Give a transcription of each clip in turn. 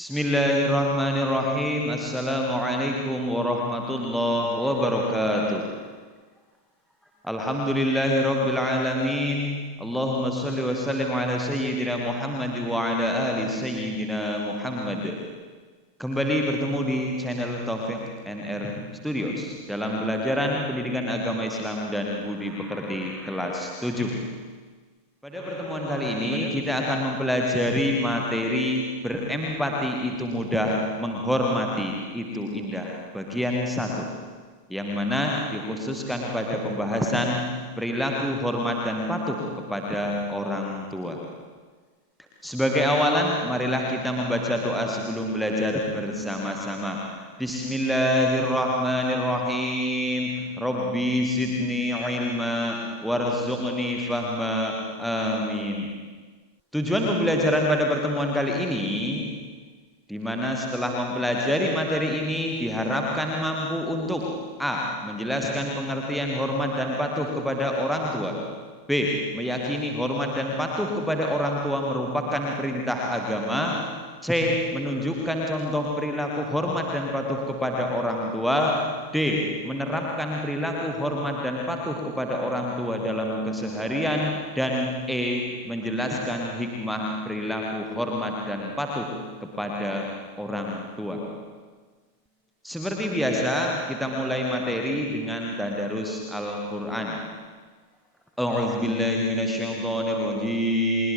Bismillahirrahmanirrahim. Assalamualaikum warahmatullahi wabarakatuh. Alhamdulillahirabbil alamin. Allahumma shalli wa sallim ala sayyidina Muhammad wa ala ali sayyidina Muhammad. Kembali bertemu di channel Taufik NR Studios dalam pelajaran pendidikan agama Islam dan budi pekerti kelas 7. Pada pertemuan kali ini kita akan mempelajari materi berempati itu mudah, menghormati itu indah. Bagian 1 yang mana dikhususkan pada pembahasan perilaku hormat dan patuh kepada orang tua. Sebagai awalan, marilah kita membaca doa sebelum belajar bersama-sama. Bismillahirrahmanirrahim. Rabbi zidni ilma warzuqni fahma. Amin. Tujuan pembelajaran pada pertemuan kali ini, di mana setelah mempelajari materi ini diharapkan mampu untuk A. Menjelaskan pengertian hormat dan patuh kepada orang tua. B. Meyakini hormat dan patuh kepada orang tua merupakan perintah agama. C. Menunjukkan contoh perilaku hormat dan patuh kepada orang tua. D. Menerapkan perilaku hormat dan patuh kepada orang tua dalam keseharian. Dan E. Menjelaskan hikmah perilaku hormat dan patuh kepada orang tua. Seperti biasa, kita mulai materi dengan tadarus Al-Quran. A'udzubillahi minasyaitonirrajim.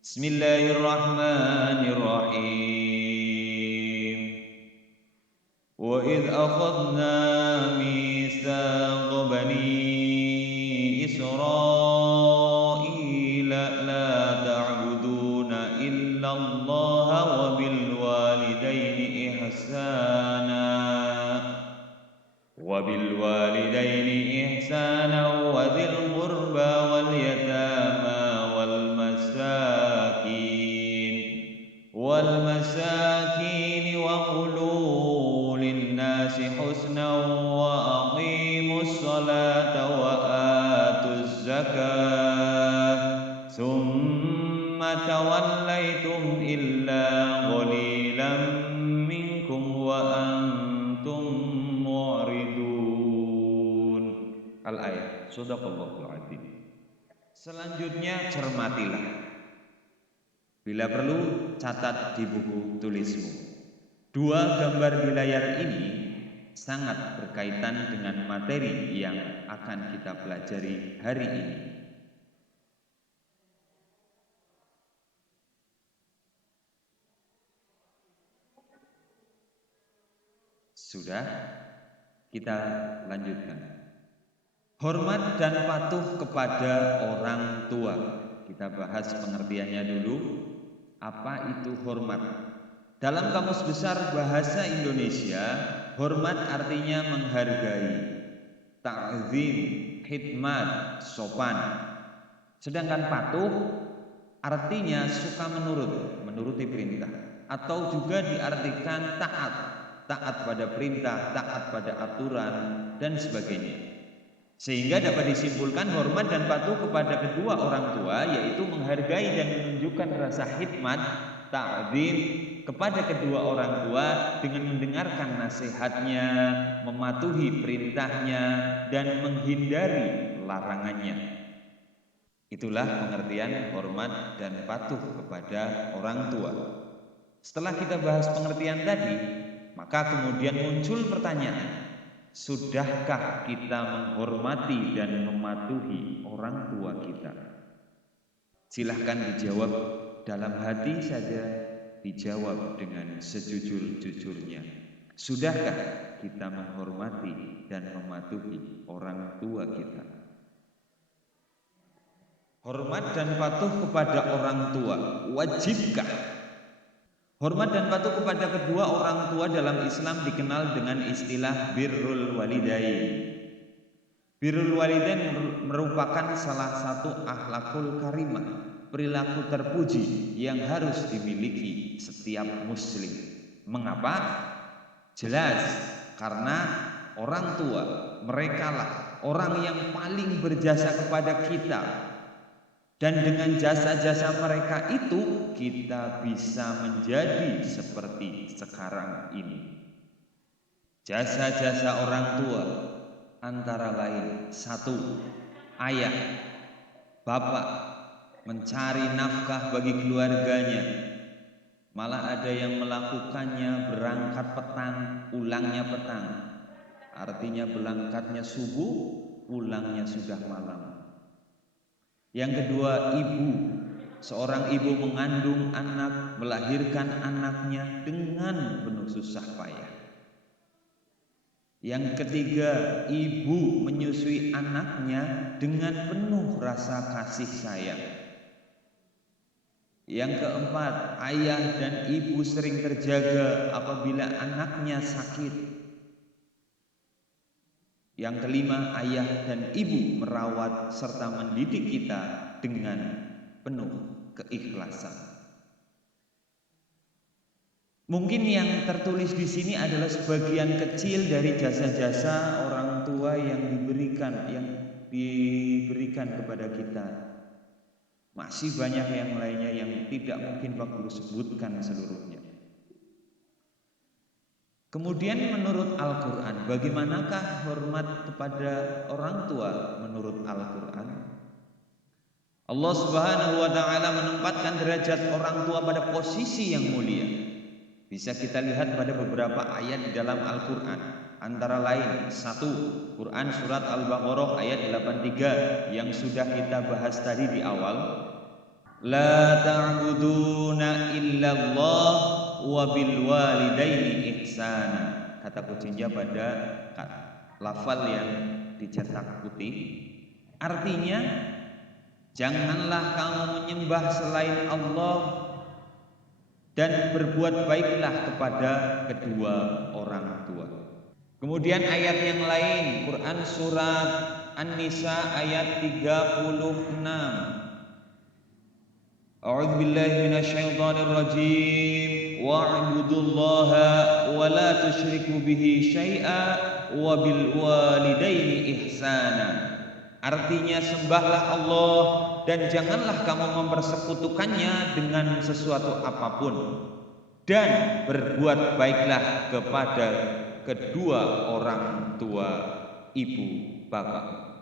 Bismillahirrahmanirrahim. Wa idh akhadna mitsaqa bani Israila la ta'buduna illallaha wa bil walidaini ihsana wa dzil qurba wal yatama wal masakin wa qulu linnasi husnan wa aqimus salata wa atuz zakah thumma tawallaitum illa qalilan minkum wa antum mu'ridun. Al-ayat. Shadaqallahul adzim. Selanjutnya cermatilah. Bila perlu catat di buku tulismu. Dua gambar di layar ini sangat berkaitan dengan materi yang akan kita pelajari hari ini. Sudah? Kita lanjutkan. Hormat dan patuh kepada orang tua. Kita bahas pengertiannya dulu. Apa itu hormat? Dalam Kamus Besar Bahasa Indonesia, hormat artinya menghargai, ta'zim, khidmat, sopan. Sedangkan patuh artinya suka menuruti perintah, atau juga diartikan taat pada perintah, taat pada aturan, dan sebagainya. Sehingga dapat disimpulkan hormat dan patuh kepada kedua orang tua yaitu menghargai dan menunjukkan rasa khidmat, ta'zim kepada kedua orang tua dengan mendengarkan nasihatnya, mematuhi perintahnya, dan menghindari larangannya. Itulah pengertian hormat dan patuh kepada orang tua. Setelah kita bahas pengertian tadi, maka kemudian muncul pertanyaan. Sudahkah kita menghormati dan mematuhi orang tua kita? Silahkan dijawab dalam hati saja, dijawab dengan sejujur-jujurnya. Sudahkah kita menghormati dan mematuhi orang tua kita? Hormat dan patuh kepada orang tua, wajibkah? Hormat dan patuh kepada kedua orang tua dalam Islam dikenal dengan istilah birrul walidain. Birrul walidain merupakan salah satu akhlakul karimah, perilaku terpuji yang harus dimiliki setiap muslim. Mengapa? Jelas, karena orang tua, merekalah orang yang paling berjasa kepada kita. Dan dengan jasa-jasa mereka itu kita bisa menjadi seperti sekarang ini. Jasa-jasa orang tua antara lain: satu, ayah, bapak mencari nafkah bagi keluarganya. Malah ada yang melakukannya berangkat petang, pulangnya petang. Artinya berangkatnya subuh, pulangnya sudah malam. Yang kedua, ibu. Seorang ibu mengandung anak, melahirkan anaknya dengan penuh susah payah. Yang ketiga, ibu menyusui anaknya dengan penuh rasa kasih sayang. Yang keempat, ayah dan ibu sering terjaga apabila anaknya sakit. Yang kelima, ayah dan ibu merawat serta mendidik kita dengan penuh keikhlasan. Mungkin yang tertulis di sini adalah sebagian kecil dari jasa-jasa orang tua yang diberikan kepada kita. Masih banyak yang lainnya yang tidak mungkin Pak Guru sebutkan seluruhnya. Kemudian menurut Al-Quran, bagaimanakah hormat kepada orang tua menurut Al-Quran? Allah Subhanahu wa ta'ala menempatkan derajat orang tua pada posisi yang mulia. Bisa kita lihat pada beberapa ayat di dalam Al-Quran. Antara lain, satu, Quran surat Al-Baqarah ayat 83 yang sudah kita bahas tadi di awal. La ta'buduna illallah wa bil walidaini ihsana. Kata kuncinya pada lafal yang dicetak putih. Artinya, janganlah kamu menyembah selain Allah dan berbuat baiklah kepada kedua orang tua. Kemudian ayat yang lain, Quran surat An-Nisa ayat 36. A'udzu billahi minasyaitonir rajim. Wa'budullaha wa la tusyriku bihi syai'a wa bil walidaini ihsana. Artinya, sembahlah Allah dan janganlah kamu mempersekutukannya dengan sesuatu apapun, dan berbuat baiklah kepada kedua orang tua, ibu, bapak.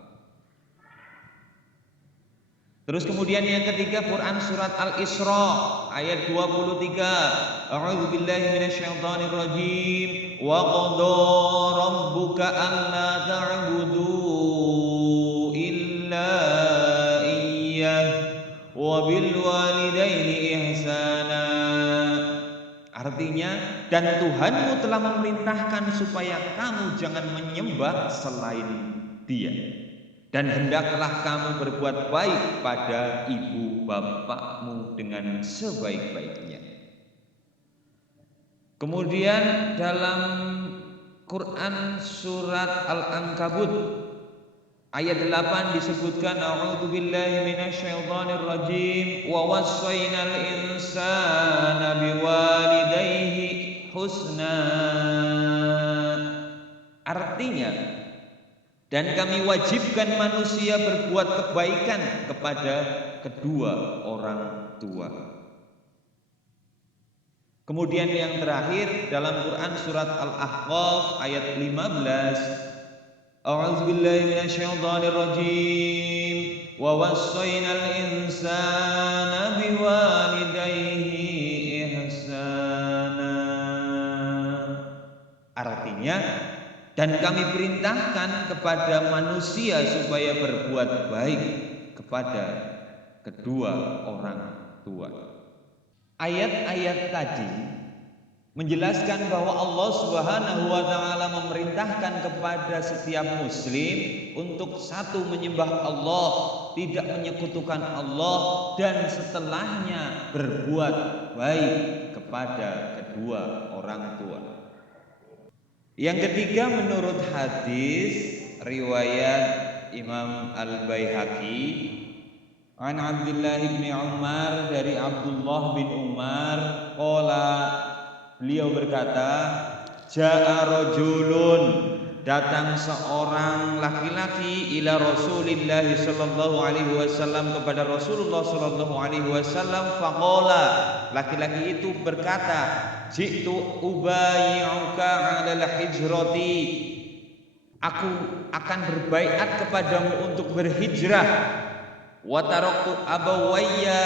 Terus kemudian yang ketiga, Quran surat Al-Isra ayat 23. A'udzu billahi minasyaitonir rajim. Wa qada rabbuka alla ta'budu illa iyyah wa bil walidaini ihsana. Artinya, dan Tuhanmu telah memerintahkan supaya kamu jangan menyembah selain Dia. Dan hendaklah kamu berbuat baik pada ibu bapakmu dengan sebaik-baiknya. Kemudian dalam Quran surat Al-Ankabut ayat 8 disebutkan, a'udzu billahi minasyaitonir rajim, wa wassaynal insana biwalidayhi husna. Artinya, dan kami wajibkan manusia berbuat kebaikan kepada kedua orang tua. Kemudian yang terakhir dalam Quran surat Al-Ahqaf ayat 15. A'udzu billahi minasyaitonir rajim. Wa wassaynal insana biwalidayhi ihsana. Artinya, dan kami perintahkan kepada manusia supaya berbuat baik kepada kedua orang tua. Ayat-ayat tadi menjelaskan bahwa Allah Subhanahu wa ta'ala memerintahkan kepada setiap muslim untuk satu, menyembah Allah, tidak menyekutukan Allah, dan setelahnya berbuat baik kepada kedua orang tua. Yang ketiga, menurut hadis riwayat Imam Al-Baihaqi, an Abdullah bin Umar, dari Abdullah bin Umar, qala, beliau berkata, ja'a rajulun, datang seorang laki-laki ila Rasulillah sallallahu alaihi wasallam, kepada Rasulullah sallallahu alaihi wasallam. Faqala, laki-laki itu berkata, jitu ubayyi'uka 'alal hijrati, aku akan berbaiat kepadamu untuk berhijrah. Wa taraktu abawayya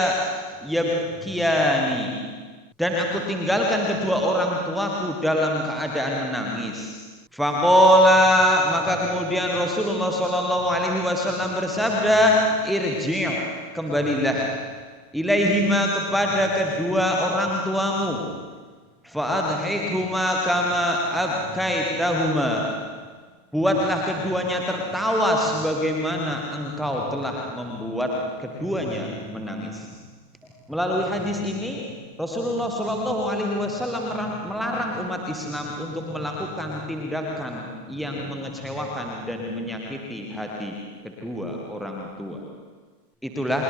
yabkiyani, dan aku tinggalkan kedua orang tuaku dalam keadaan menangis. Faqala, maka kemudian Rasulullah sallallahu alaihi wasallam bersabda, irji', kembalilah, ilaihima, kepada kedua orang tuamu, fa'adhikhuma kama abkaitahuma, buatlah keduanya tertawa sebagaimana engkau telah membuat keduanya menangis. Melalui hadis ini Rasulullah Shallallahu Alaihi Wasallam melarang umat Islam untuk melakukan tindakan yang mengecewakan dan menyakiti hati kedua orang tua. Itulah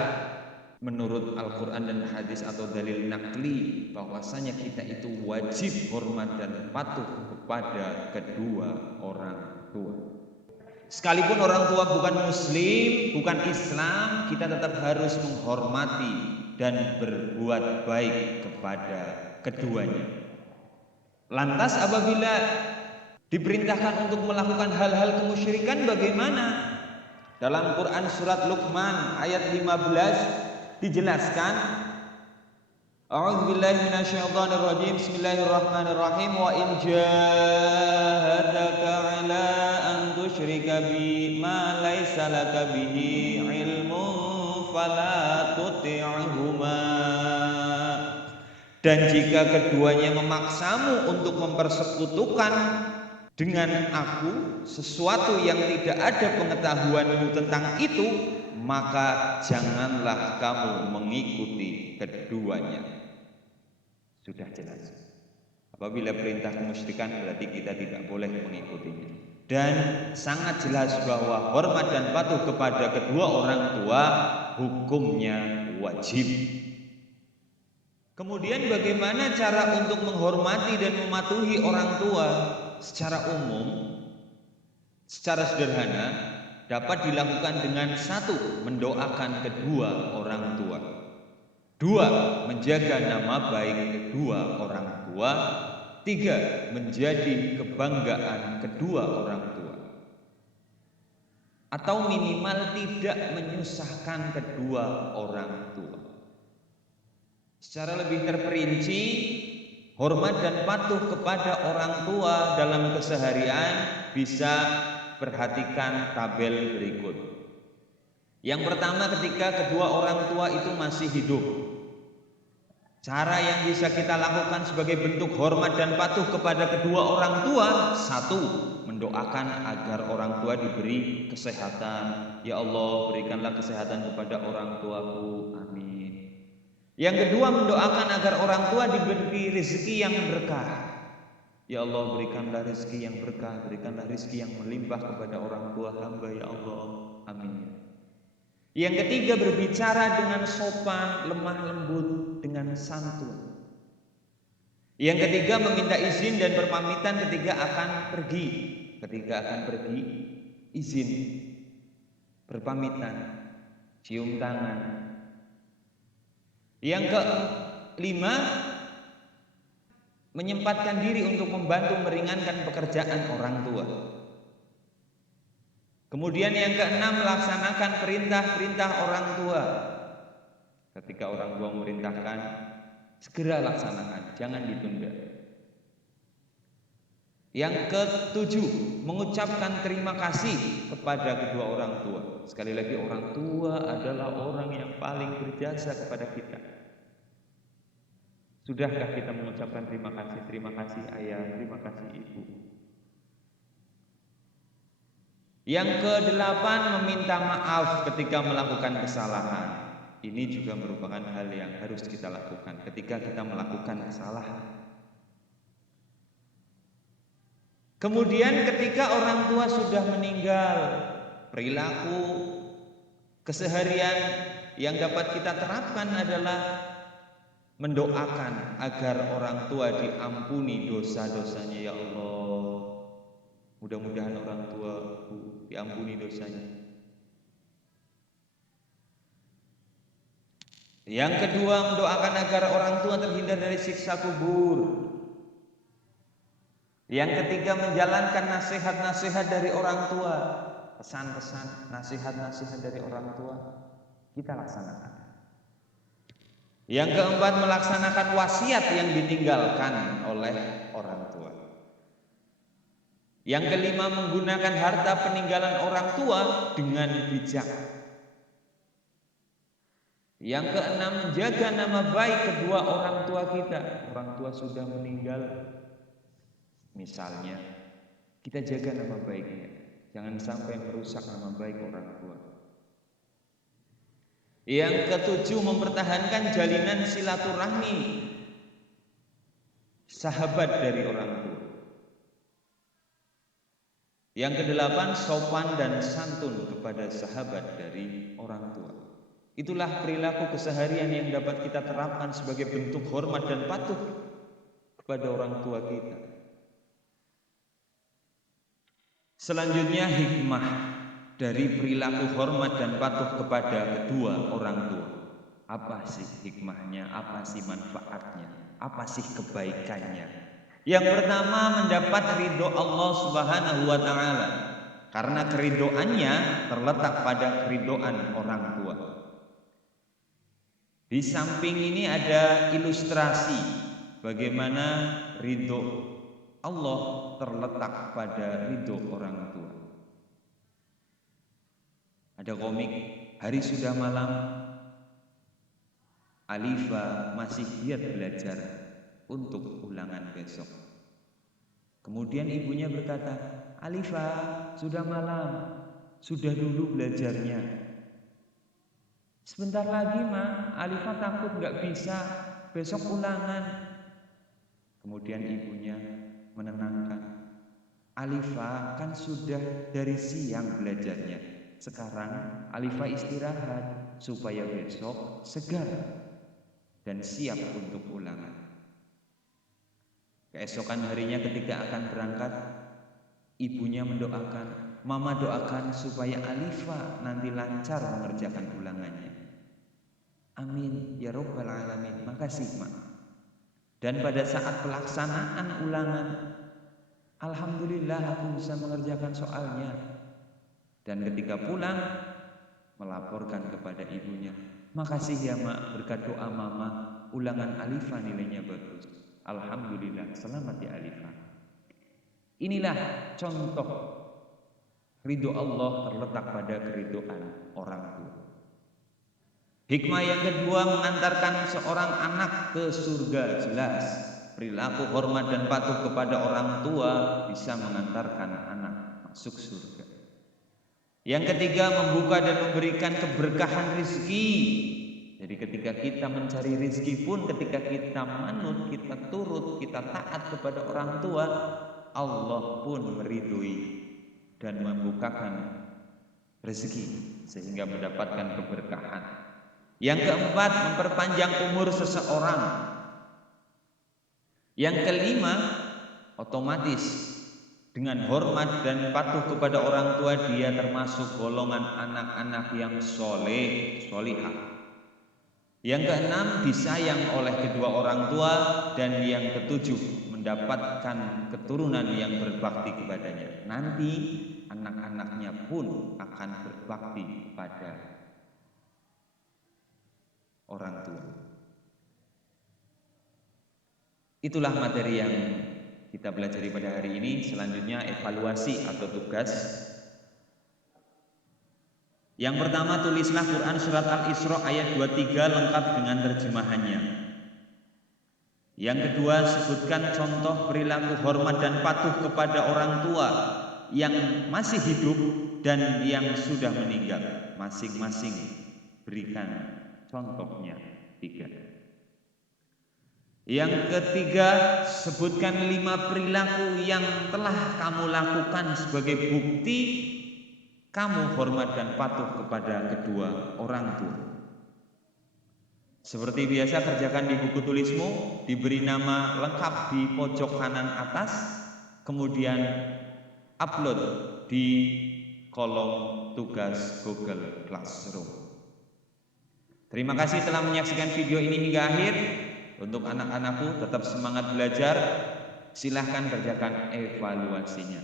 menurut Al-Quran dan hadis atau dalil nakli, bahwasanya kita itu wajib hormat dan patuh kepada kedua orang tua. Sekalipun orang tua bukan muslim, bukan Islam, kita tetap harus menghormati dan berbuat baik kepada keduanya. Lantas apabila diperintahkan untuk melakukan hal-hal kemusyrikan, bagaimana? Dalam Quran surat Luqman ayat 15 dijelaskan, a'udzubillahi minasyaitonirrajim, bismillahirrahmanirrahim, wa in jahadaka 'ala an tusyrika bi ma laisa laka bihi ilmun fala tuti'huma, dan jika keduanya memaksamu untuk mempersekutukan dengan aku sesuatu yang tidak ada pengetahuanmu tentang itu, maka janganlah kamu mengikuti keduanya. Sudah jelas. Apabila perintah kemusyrikan berarti kita tidak boleh mengikutinya. Dan sangat jelas bahwa hormat dan patuh kepada kedua orang tua hukumnya wajib. Kemudian bagaimana cara untuk menghormati dan mematuhi orang tua? Secara umum, secara sederhana, dapat dilakukan dengan satu, mendoakan kedua orang tua. Dua, menjaga nama baik kedua orang tua. Tiga, menjadi kebanggaan kedua orang tua. Atau minimal tidak menyusahkan kedua orang tua. Secara lebih terperinci, hormat dan patuh kepada orang tua dalam keseharian bisa perhatikan tabel berikut. Yang pertama, ketika kedua orang tua itu masih hidup, cara yang bisa kita lakukan sebagai bentuk hormat dan patuh kepada kedua orang tua, satu, mendoakan agar orang tua diberi kesehatan. Ya Allah, berikanlah kesehatan kepada orang tuaku, amin. Yang kedua, mendoakan agar orang tua diberi rezeki yang berkah. Ya Allah, berikanlah rezeki yang berkah, berikanlah rezeki yang melimpah kepada orang tua hamba, ya Allah, amin. Yang ketiga, berbicara dengan sopan, lemah lembut, dengan santun. Yang ketiga, meminta izin dan berpamitan ketika akan pergi. Ketika akan pergi, izin, berpamitan, cium tangan. Yang kelima, menyempatkan diri untuk membantu meringankan pekerjaan orang tua. Kemudian yang keenam, melaksanakan perintah-perintah orang tua. Ketika orang tua memerintahkan, segera laksanakan, jangan ditunda. Yang ketujuh, mengucapkan terima kasih kepada kedua orang tua. Sekali lagi, orang tua adalah orang yang paling berjasa kepada kita. Sudahkah kita mengucapkan terima kasih ayah, terima kasih ibu? Yang kedelapan, meminta maaf ketika melakukan kesalahan. Ini juga merupakan hal yang harus kita lakukan ketika kita melakukan kesalahan. Kemudian ketika orang tua sudah meninggal, perilaku keseharian yang dapat kita terapkan adalah mendoakan agar orang tua diampuni dosa-dosanya. Ya Allah, Mudah-mudahan orang tua diampuni dosanya. Yang kedua, mendoakan agar orang tua terhindar dari siksa kubur. Yang ketiga, menjalankan nasihat-nasihat dari orang tua. Pesan-pesan, nasihat-nasihat dari orang tua kita laksanakan. Yang keempat, melaksanakan wasiat yang ditinggalkan oleh orang tua. Yang kelima, menggunakan harta peninggalan orang tua dengan bijak. Yang keenam, menjaga nama baik kedua orang tua kita. Orang tua sudah meninggal, misalnya, kita jaga nama baiknya. Jangan sampai merusak nama baik orang tua. Yang ketujuh, mempertahankan jalinan silaturahmi sahabat dari orang tua. Yang kedelapan, sopan dan santun kepada sahabat dari orang tua. Itulah perilaku keseharian yang dapat kita terapkan sebagai bentuk hormat dan patuh kepada orang tua kita. Selanjutnya, hikmah dari perilaku hormat dan patuh kepada kedua orang tua. Apa sih hikmahnya? Apa sih manfaatnya? Apa sih kebaikannya? Yang pertama, mendapat ridho Allah Subhanahu wa Ta'ala, karena keridoannya terletak pada keridoan orang tua. Di samping ini ada ilustrasi bagaimana ridho Allah terletak pada ridho orang tua. Ada komik, hari sudah malam, Alifa masih giat belajar untuk ulangan besok. Kemudian ibunya berkata, Alifa, sudah malam, sudah dulu belajarnya. Sebentar lagi, Ma, Alifa takut gak bisa, besok ulangan. Kemudian ibunya menenangkan, Alifa kan sudah dari siang belajarnya. Sekarang Alifa istirahat supaya besok segar dan siap untuk ulangan. Keesokan harinya ketika akan berangkat, ibunya mendoakan, Mama doakan supaya Alifa nanti lancar mengerjakan ulangannya. Amin ya Rabbal Alamin. Makasih, Ma. Dan pada saat pelaksanaan ulangan, alhamdulillah aku bisa mengerjakan soalnya. Dan ketika pulang, melaporkan kepada ibunya, makasih ya Ma, berkat doa Mama, ulangan Alifa nilainya bagus. Alhamdulillah, selamat ya Alifa. Inilah contoh ridho Allah terletak pada keridhaan orang tua. Hikmah yang kedua, mengantarkan seorang anak ke surga. Jelas, perilaku hormat dan patuh kepada orang tua bisa mengantarkan anak masuk surga. Yang ketiga, membuka dan memberikan keberkahan rezeki. Jadi ketika kita mencari rezeki pun, ketika kita manut, kita turut, kita taat kepada orang tua, Allah pun meridhoi dan membukakan rezeki sehingga mendapatkan keberkahan. Yang keempat, memperpanjang umur seseorang. Yang kelima, otomatis dengan hormat dan patuh kepada orang tua, dia termasuk golongan anak-anak yang soleh, solihah. Yang keenam, disayang oleh kedua orang tua. Dan yang ketujuh, mendapatkan keturunan yang berbakti kepadanya. Nanti anak-anaknya pun akan berbakti pada orang tua. Itulah materi yang kita pelajari pada hari ini. Selanjutnya evaluasi atau tugas. Yang pertama, tulislah Quran surat Al-Isra ayat 23 lengkap dengan terjemahannya. Yang kedua, sebutkan contoh perilaku hormat dan patuh kepada orang tua yang masih hidup dan yang sudah meninggal. Masing-masing berikan contohnya 3. Yang ketiga, sebutkan 5 perilaku yang telah kamu lakukan sebagai bukti kamu hormat dan patuh kepada kedua orang tua. Seperti biasa, kerjakan di buku tulismu, diberi nama lengkap di pojok kanan atas, kemudian upload di kolom tugas Google Classroom. Terima kasih telah menyaksikan video ini hingga akhir. Untuk anak-anakku tetap semangat belajar. Silahkan kerjakan evaluasinya.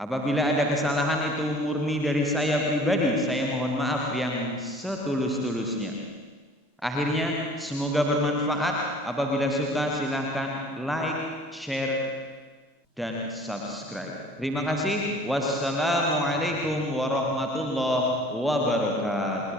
Apabila ada kesalahan itu murni dari saya pribadi, saya mohon maaf yang setulus-tulusnya. Akhirnya semoga bermanfaat. Apabila suka silahkan like, share, dan subscribe. Terima kasih. Wassalamualaikum warahmatullahi wabarakatuh.